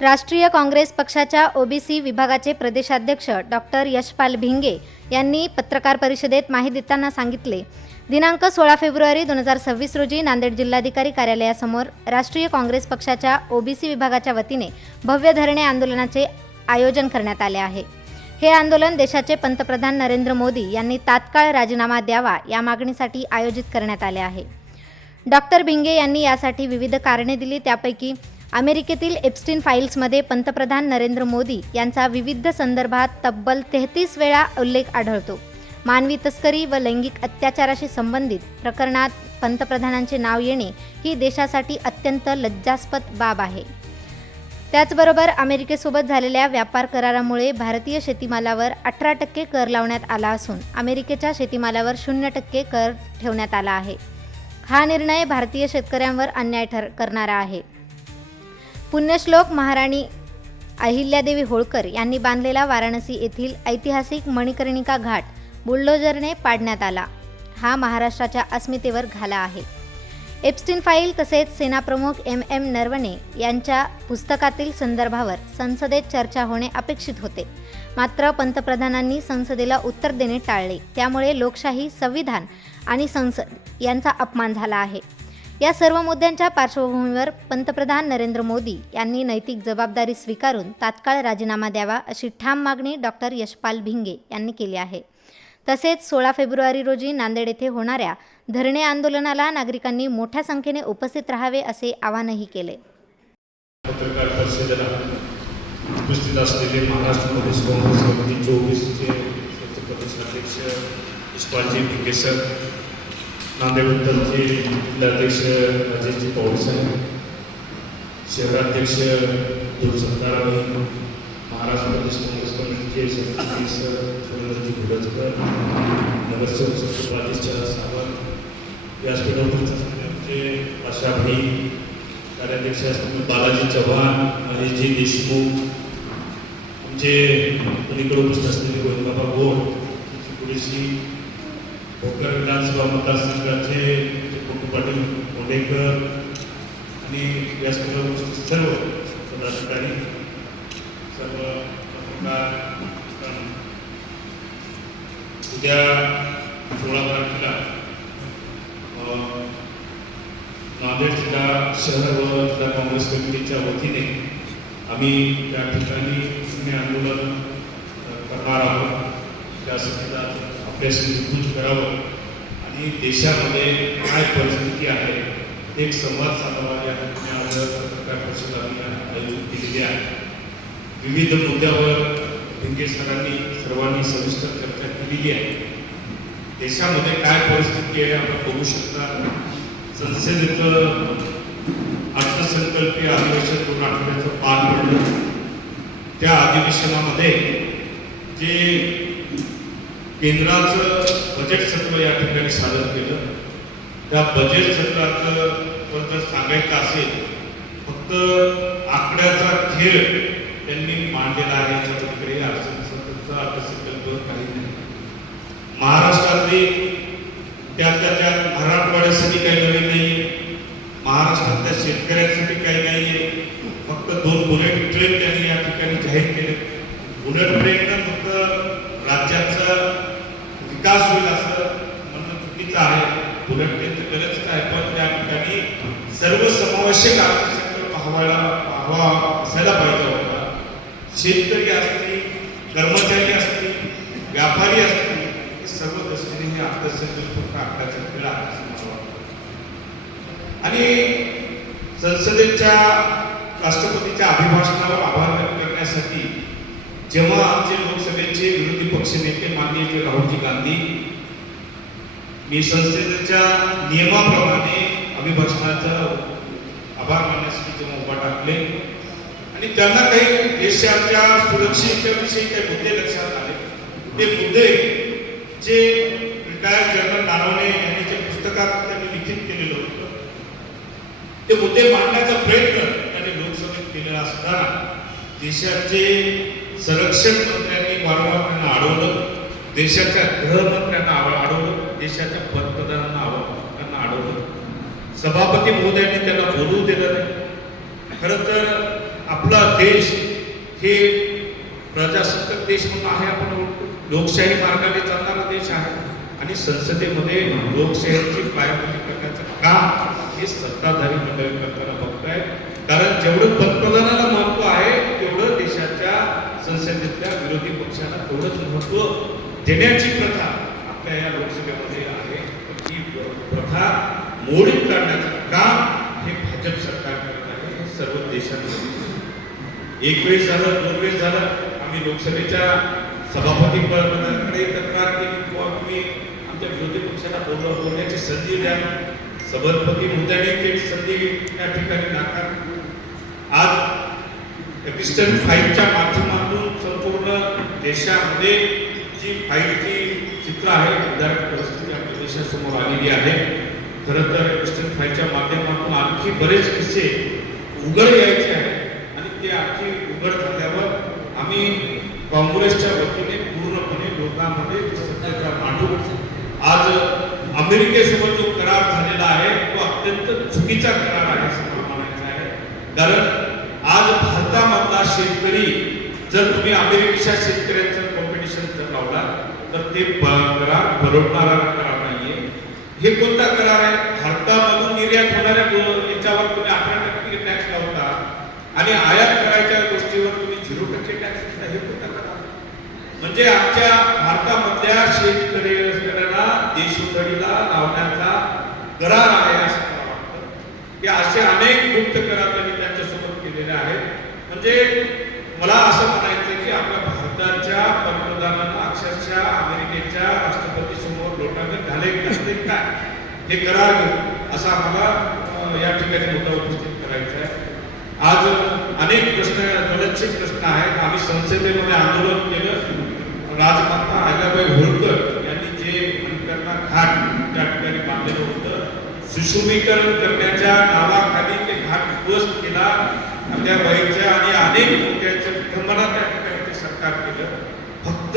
राष्ट्रीय काँग्रेस पक्षाच्या ओबीसी विभागाचे प्रदेशाध्यक्ष डॉक्टर यशपाल भिंगे यांनी पत्रकार परिषदेत माहिती देताना सांगितले. दिनांक सोळा फेब्रुवारी दोन हजार सव्वीस रोजी नांदेड जिल्हाधिकारी कार्यालयासमोर राष्ट्रीय काँग्रेस पक्षाच्या ओबीसी विभागाच्या वतीने भव्य धरणे आंदोलनाचे आयोजन करण्यात आले आहे. हे आंदोलन देशाचे पंतप्रधान नरेंद्र मोदी यांनी तात्काळ राजीनामा द्यावा या मागणीसाठी आयोजित करण्यात आले आहे. डॉक्टर भिंगे यांनी यासाठी विविध कारणे दिली. त्यापैकी अमेरिकेतील एप्स्टीन फाईल्समध्ये पंतप्रधान नरेंद्र मोदी यांचा विविध संदर्भात तब्बल तेहतीस वेळा उल्लेख आढळतो. मानवी तस्करी व लैंगिक अत्याचाराशी संबंधित प्रकरणात पंतप्रधानांचे नाव येणे ही देशासाठी अत्यंत लज्जास्पद बाब आहे. त्याचबरोबर अमेरिकेसोबत झालेल्या व्यापार करारामुळे भारतीय शेतीमालावर अठरा टक्के कर लावण्यात आला असून अमेरिकेच्या शेतीमालावर शून्य टक्के कर ठेवण्यात आला आहे. हा निर्णय भारतीय शेतकऱ्यांवर अन्याय ठर करणारा आहे. पुण्यश्लोक महाराणी अहिल्यादेवी होळकर यांनी बांधलेला वाराणसी येथील ऐतिहासिक मणिकर्णिका घाट बुलडोजरने पाडण्यात आला. हा महाराष्ट्राच्या अस्मितेवर घाला आहे. एप्स्टीन फाईल तसेच सेनाप्रमुख एम एम नरवणे यांच्या पुस्तकातील संदर्भावर संसदेत चर्चा होणे अपेक्षित होते. मात्र पंतप्रधानांनी संसदेला उत्तर देणे टाळले. त्यामुळे लोकशाही संविधान आणि संसद यांचा अपमान झाला आहे. या सर्व मुद्द्यांच्या पार्श्वभूमीवर पंतप्रधान नरेंद्र मोदी यांनी नैतिक जबाबदारी स्वीकारून तात्काळ राजीनामा द्यावा अशी ठाम मागणी डॉक्टर यशपाल भिंगे यांनी केली आहे. तसेच सोळा फेब्रुवारी रोजी नांदेड येथे होणाऱ्या धरणे आंदोलनाला नागरिकांनी मोठ्या संख्येने उपस्थित राहावे असे आवाहनही केले. पत्रकार परिषदेला उपस्थित असलेले महाराष्ट्र प्रदेश काँग्रेस समिती चोवीसचे प्रदेशाध्यक्ष पुष्पालजी भिके सर नांदेड उत्तरचे जिल्हाध्यक्ष राजेशजी पवार साहेब शहराध्यक्ष दुर्संतारामी महाराष्ट्र प्रदेश काँग्रेस कमिटीचे सरचिटणीस सुरेंद्रजी घोडजकर नगरसेवक सत्यपाली सावंत व्यासपीठावर उपस्थित असलेले आमचे आशाभाई कार्याध्यक्ष असतील बालाजी चव्हाण महेशजी देशमुख आमचे पलीकडे उपस्थित असलेले गोविंदबाबा गोड पुरेशी भोकर विधानसभा मतदारसंघाचे पोटू पाटील कोंडेकर आणि व्यासपीठावर उपस्थित सर्व पदाधिकारी सर्व उद्या सोळा तारखेला नांदेड जिल्हा शहर व जिल्हा काँग्रेस कमिटीच्या वतीने आम्ही त्या ठिकाणी आंदोलन करणार आहोत. त्यासाठी आपल्याशी करावं. आणि देशामध्ये काय परिस्थिती आहे एक संवाद साधावा या पत्रकार परिषद आम्ही आयोजित केलेली आहे. विविध मुद्द्यावर भिंगे सरांनी सर्वांनी सविस्तर चर्चा केलेली आहे. देशामध्ये काय परिस्थिती आहे आपण बघू शकता. संसदेचं अर्थसंकल्पीय अधिवेशन दोन आठवड्याचं पार पडलं. त्या अधिवेशनामध्ये जे केंद्राचं बजेट सत्र या ठिकाणी सादर केलं. त्या बजेट सत्राचं पण जर सांगायचं असेल फक्त आकड्याचा खेळ त्यांनी मांडलेला आहे. याच्या पलीकडे अर्थसंकल्प काही नाही. महाराष्ट्रातली त्यातल्या त्यात मराठवाड्यासाठी काही नवीन नाही महाराष्ट्रातल्या शेतकऱ्यांसाठी काही नाही आहे. फक्त दोन बुलेट ट्रेन त्यांनी या ठिकाणी जाहीर केले. बुलेट ट्रेननं फक्त राज्याचा विकास होईल असं म्हणणं चुकीचं आहे. बुलेट तर गरज काय? पण त्या ठिकाणी सर्वसमावेशक अर्थसंकल्प पाहावायला पाहावा असायला पाहिजे होता. शेतकरी असतील कर्मचारी असतील व्यापारी असतील हे सर्व दृष्टीने हे प्रकारचा खेळ आहे असं मला वाटतं आणि संसदेच्या राष्ट्रपतीच्या अभिभाषणावर आभार व्यक्त करण्यासाठी जेव्हा आमचे लोकसभेचे विरोधी पक्षनेते माननीय राहुलजी गांधी मी संसदेच्या नियमाप्रमाणे अभिभाषणाचा आभार मानण्यासाठी जेव्हा उभा टाकले आणि त्यांना काही देशाच्या सुरक्षेच्या विषयी काही मुद्दे लक्षात आले. ते मुद्दे जे रिटायर जनरल नारवणे यांनी जे पुस्तकात त्यांनी लिखित केलेलं होतं. ते मुद्दे मांडण्याचा प्रयत्न त्यांनी लोकसभेत केलेला असताना देशाचे संरक्षण मंत्र्यांनी वारंवार त्यांना अडवलं देशाच्या गृहमंत्र्यांना आव- अडवलं देशाच्या पंतप्रधानांना आव- त्यांना अडवलं सभापती महोदयांनी त्यांना बोलू दिलं नाही. खरं तर आपला देश हे प्रजासत्ताक देश म्हणून आहे आपण लोकशाही मार्गाने चालू संसदेमध्ये लोकशाहीची पायाभरणी करण्याचं काम हे सत्ताधारी मंडळी करताना बघताय कारण जेवढं पंतप्रधानाला महत्त्व आहे तेवढं देशाच्या संसदेतल्या विरोधी पक्षाला तेवढंच महत्त्व देण्याची प्रथा आपल्या या लोकसभेमध्ये आहे. ही प्रथा मोडीत काढण्याचं काम हे भाजप सरकार करत आहे हे सर्व देशांमध्ये. एक वेळेस झालं दोन वेळेस झालं आम्ही लोकसभेच्या सभापती पदाकडे तक्रार केली किंवा आमच्या विरोधी पक्षाला बोलव बोलण्याची संधी द्या. सभापती मुद्द्याने ते संधी त्या ठिकाणी नाकार आज पिस्टन फाईटच्या माध्यमातून संपूर्ण देशामध्ये जी फाईटची चित्र आहे विदारक परिस्थिती आपल्या देशासमोर आलेली आहे. खरं तर पिस्टन फाईटच्या माध्यमातून आणखी बरेच किस्से उघड यायचे आहेत आणि ते आणखी उघड झाल्यावर आम्ही काँग्रेसच्या वतीने पूर्णपणे लोकांमध्ये ते सत्याचा मांडू. आज अमेरिकेसोबत जो करार झालेला आहे तो अत्यंत चुकीचा करार आहे असं म्हणायचं आहे. कारण आज भारतामधला शेतकरी जर तुम्ही अमेरिकेच्या शेतकऱ्यांचं कॉम्पिटिशन जर लावला तर ते करार परवडणारा करार नाहीये. हे कोणता करार आहे? भारतामधून निर्यात होणाऱ्या याच्यावर तुम्ही अकरा टक्के टॅक्स लावता आणि आयात करायच्या गोष्टीवर तुम्ही झिरो टक्के टॅक्स हे म्हणजे आमच्या भारतामधल्या शेतकरी शेतकऱ्यांना देशोधडीला लावण्याचा करार आहे असं मला वाटतं. की असे अनेक गुप्त करार त्यांनी त्यांच्यासोबत केलेले आहेत. म्हणजे मला असं म्हणायचं की आपल्या भारताच्या पंतप्रधानांना अक्षरशः अमेरिकेच्या राष्ट्रपती समोर लोटांगण झाले काय? हे करार घेऊ असं आम्हाला या ठिकाणी मुद्दा उपस्थित करायचा आहे. आज अनेक प्रश्न ज्वलनशील प्रश्न आहेत. आम्ही संसदेमध्ये आंदोलन केलं. राजमाता अहिल्याबाई होळकर यांनी जे मनकरणा घाट त्या ठिकाणी बांधलेलं होतं सुशोभीकरण करण्याच्या नावाखाली ते घाट उद्ध्वस्त केला. आपल्या बाईच्या आणि अनेक मोठ्याच्या विडंबना त्या ठिकाणी ते सरकार केलं. फक्त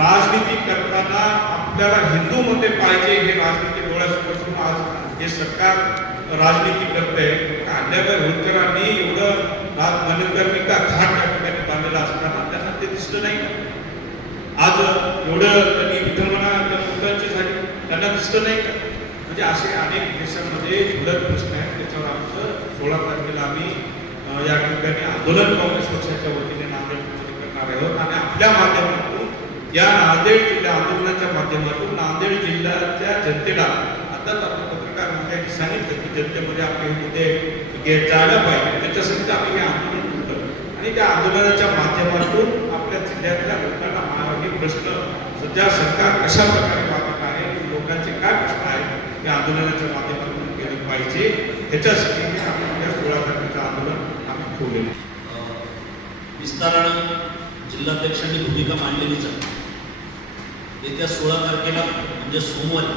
राजनीती करताना आपल्याला हिंदूमध्ये पाहिजे हे राजनीती डोळ्यासमोर ठेवून आज हे सरकार राजनीती करते अहिल्याबाई होळकरांनी एवढं राज मनकर्णिका घाट त्या ठिकाणी बांधलेला असताना त्यांना ते दिसलं नाही का? आज एवढं त्यांनी विधर्मना त्या मुलांची झाली त्यांना दिसतं नाही का? म्हणजे असे अनेक देशांमध्ये उलट प्रश्न आहेत. त्याच्यावर आमचं सोळा तारखेला आम्ही या ठिकाणी आंदोलन काँग्रेस पक्षाच्या वतीने नांदेड करणार आहोत. आणि आपल्या माध्यमातून या नांदेड जिल्हा आंदोलनाच्या माध्यमातून नांदेड जिल्ह्याच्या जनतेला आताच आपण पत्रकार मंत्र्यांनी सांगितलं की जनतेमध्ये आपले मुद्दे जायला पाहिजे. त्याच्यासाठी आम्ही हे आंदोलन करतो. आणि त्या आंदोलनाच्या माध्यमातून आपल्या जिल्ह्यातल्या लोकांना प्रश्न. सध्या सरकार कशा प्रकारे वागत आहे? लोकांचे काय प्रश्न आहेत? या आंदोलनाच्या माध्यमातून केले पाहिजे. ह्याच्यासाठी आम्ही या सोळा तारखेचं आंदोलन आम्ही ठेवलेलं विस्तारानं जिल्हाध्यक्षांनी भूमिका मांडलेलीच आहे येत्या सोळा तारखेला म्हणजे सोमवारी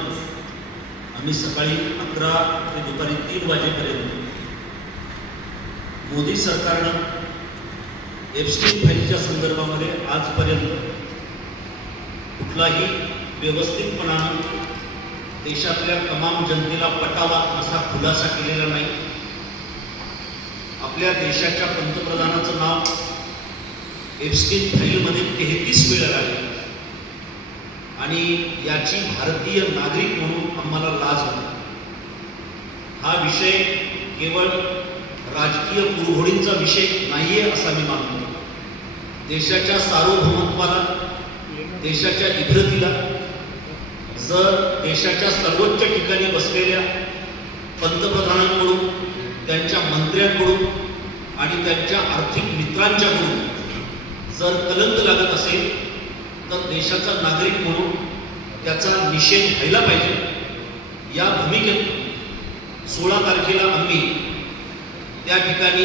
आम्ही सकाळी अकरा ते दुपारी तीन वाजेपर्यंत मोदी सरकारनं एफस्टीन फाईलच्या संदर्भामध्ये आजपर्यंत कुठलाही व्यवस्थितपणानं देशातल्या तमाम जनतेला पटावा असा खुलासा केलेला नाही. आपल्या देशाच्या पंतप्रधानाचं नाव एफस्टीन फाईलमध्ये तेहतीस वेळा आले आणि याची भारतीय नागरिक म्हणून आम्हाला लाज होती. हा विषय केवळ राजकीय कुरघोडींचा विषय नाहीये असा मी मानतो. देशाच्या सार्वभौमत्वाला देशाच्या इभ्रतीला जर देशाच्या सर्वोच्च ठिकाणी बसलेल्या पंतप्रधानांकडून त्यांच्या मंत्र्यांकडून आणि त्यांच्या आर्थिक मित्रांच्याकडून जर कलंक लागत असेल तर देशाचा नागरिक म्हणून त्याचा निषेध व्हायला पाहिजे. या भूमिकेत सोळा तारखेला आम्ही त्या ठिकाणी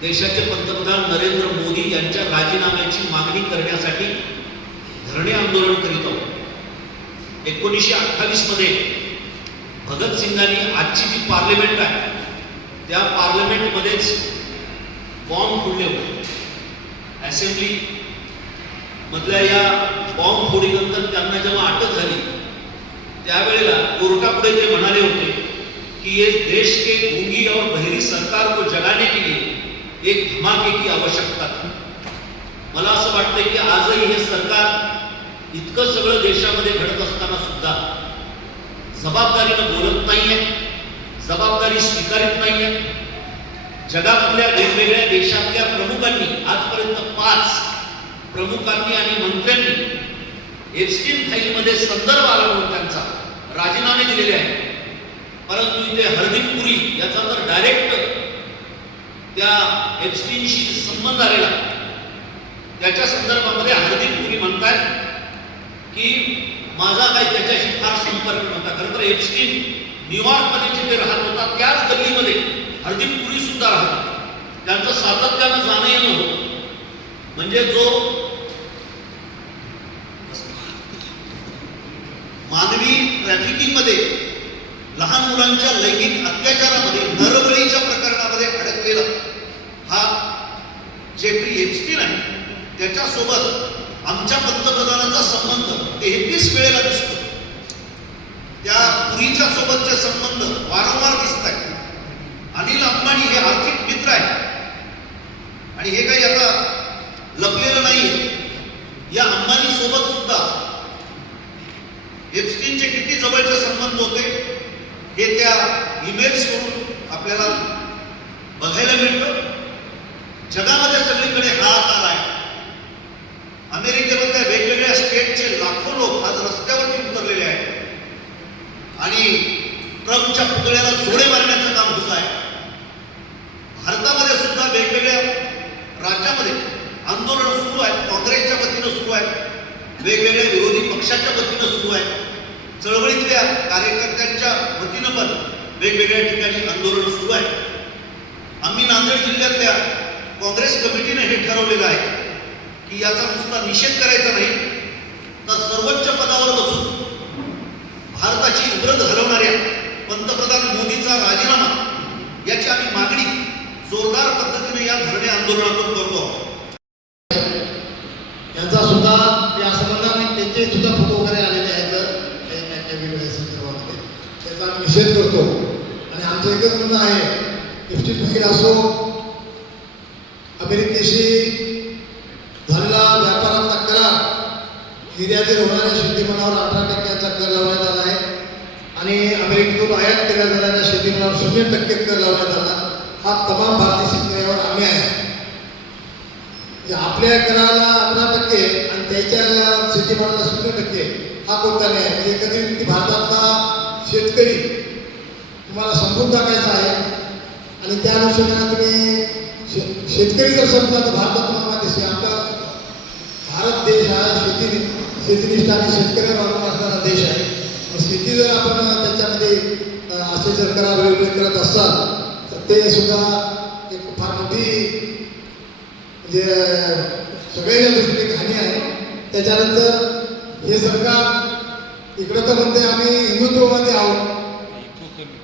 देशाचे पंतप्रधान नरेंद्र मोदी यांच्या राजीनाम्याची मागणी करण्यासाठी धरणे आंदोलन करीत आहोत. एकोणीसशे अठ्ठावीसमध्ये भगतसिंगांनी आजची जी पार्लमेंट आहे त्या पार्लमेंटमध्येच बॉम्ब फोडले होते. असेंब्ली मधल्या या बॉम्ब फोडीनंतर त्यांना जेव्हा अटक झाली त्यावेळेला कोर्टापुढे ते म्हणाले होते कि ये देश के गूंगी और बहिरी सरकार को जगाने के लिए एक धमाके की आवश्यकता थी. मला असं वाटतं की आजही हे सरकार इतकं सगळं देशामध्ये घडत असताना सुद्धा जबाबदारीनं बोलत नाहीये जबाबदारी स्वीकारत नाहीये. जगामधल्या वेगवेगळ्या देशातल्या प्रमुखांनी आजपर्यंत पाच प्रमुखांनी आणि मंत्र्यांनी एप्स्टीन फाईलमध्ये संदर्भ आला म्हणून त्यांचा राजीनामे दिलेले आहेत. परंतु इथे हरदीप पुरी याचा तर डायरेक्ट त्या एप्स्टीनशी संबंध आलेला त्याच्या संदर्भामध्ये हरदीप पुरी म्हणतात की माझा काही त्याच्याशी फार संपर्क नव्हता. खरं तर एप्स्टीन न्यूयॉर्कमध्ये जिथे राहत होता त्याच गल्लीमध्ये हरदीप पुरी सुद्धा राहत होता. त्यांचं सातत्यानं जाणं येणं होतं. म्हणजे जो मानवी ट्रॅफिकिंगमध्ये लहान मुलांच्या लैंगिक अत्याचारामध्ये नरबळीच्या प्रकरणामध्ये अडकलेला हा जेफ्री एप्स्टीन आहे. त्याच्यासोबत आमच्या पंतप्रधानाचा संबंध तेहतीस वेळेला दिसतो. त्या पुरीच्या सोबतचे संबंध वारंवार दिसतात आहेत अनिल अंबानी हे आर्थिक मित्र आहे आणि हे काही आता लपलेलं नाही या अंबानी सोबत सुद्धा एप्स्टीनचे किती जवळचे संबंध होते हे त्या ईमेल्सवरून आपल्याला बघायला मिळतं जगामध्ये सगळीकडे हाहाकार आहे अमेरिकेमधल्या वेगवेगळ्या स्टेटचे लाखो लोक आज रस्त्यावरती उतरलेले आहेत. आणि ट्रम्पच्या पुतळ्याला जोडे मारण्याचं काम होत आहे. भारतामध्ये सुद्धा वेगवेगळ्या राज्यामध्ये आंदोलन सुरू आहे काँग्रेसच्या वतीनं सुरू आहे वेगवेगळ्या विरोधी पक्षाच्या वतीनं सुरू आहे चळवळीतल्या कार्यकर्त्यांच्या वतीनं पण वेगवेगळ्या ठिकाणी आंदोलन सुरू आहे. आम्ही नांदेड जिल्ह्यातल्या काँग्रेस कमिटीने हे ठरवलेलं आहे की याचा नुसता निषेध करायचा नाही. तर सर्वोच्च पदावर बसून भारताची उग्रत घालवणाऱ्या पंतप्रधान मोदीचा राजीनामा याची आम्ही मागणी जोरदार पद्धतीने या धरणे आंदोलनातून करतो आहोत. यांचा सुद्धा मी असं म्हणणार नाही त्यांचे सुद्धा फोटो वगैरे आलेले आहेत त्यांच्या वेगवेगळ्या संदर्भामध्ये. त्याचा निषेध करतो. आणि आमचं एकच म्हणणं आहे एस टी असो अमेरिकेशी झालेला व्यापारातला करार जिल्ह्यातील होणाऱ्या शेतीमालावर अठरा टक्क्याचा कर लावण्यात आला आहे. आणि अमेरिकेतून आयात केल्या जाणाऱ्या शेतीमालावर शून्य टक्के कर लावण्यात आला. हा तमाम भारतीय शेतकऱ्यावर अन्याय आहे. आपल्या कराला अठरा टक्के आणि त्याच्या शेतीमालाला शून्य टक्के हा कोणता नाही आहे? म्हणजे कधी भारतातला शेतकरी तुम्हाला समजून टाकायचा आहे. आणि त्या अनुषंगाने तुम्ही शे शेतकरी जर समजला तर भारतात तुम्हाला माहिती आपला भारत देश हा शेती शेतीनिष्ठ आणि शेतकऱ्याबरोबर असणारा देश आहे. मग शेती जर आपण त्याच्यामध्ये असे जर करार वेगळे करत असाल तर ते सुद्धा एक फार मोठी म्हणजे सगळ्याच्या दृष्टीने हानी आहे. त्याच्यानंतर हे सरकार इकडं तर म्हणते आम्ही हिंदुत्ववादी आहोत.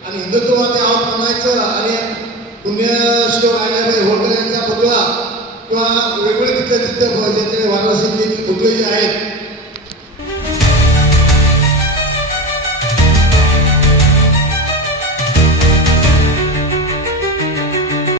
आणि हिंदुत्ववादी आहोत म्हणायचं आणि पुण्यश्लोक आल्यामुळे होटल यांचा पुतळा किंवा वेगवेगळे तिथल्या तिथल्या वाराणसी पुतळे जे आहेत